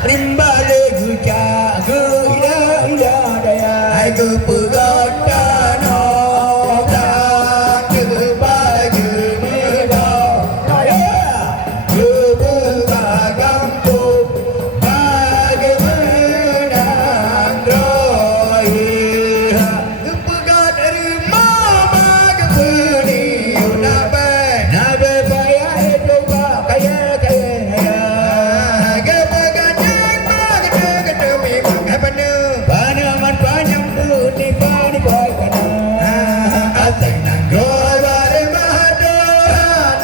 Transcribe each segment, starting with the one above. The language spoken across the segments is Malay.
rimba legu jago ila ila daya aku pegatano tak kebaju merah daya keberagamu bagaimana android kepegat rumah bagaimana nabe nabe payah coba kaya kaya Panaman panjang tu ni pani boy kana asal nang gobar mahadohan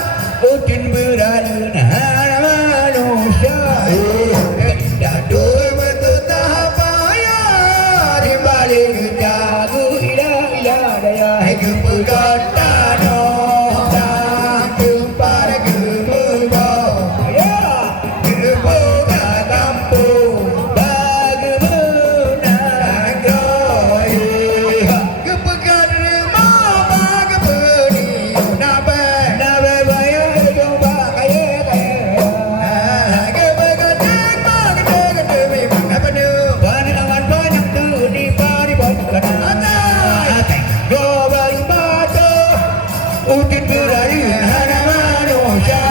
ukin beralun hana manusia indah doi betul tahapaya di balik jago ila ila daya kepegatano tak kempar kemudah ya kepegatampu Ukin berani hana manusia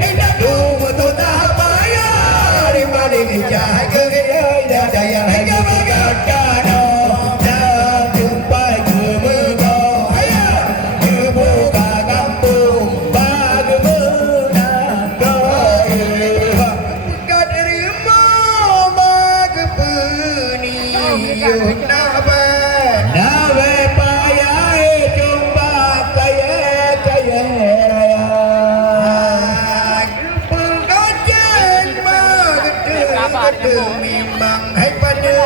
indah dua tu tak payah di balik jaga ida daya hingga bergatano tak jumpa kemudah kebuka kampung bagaimana kau kat rumah bagaimana nabe payah jumpa kaya raya pengajian memang hai pada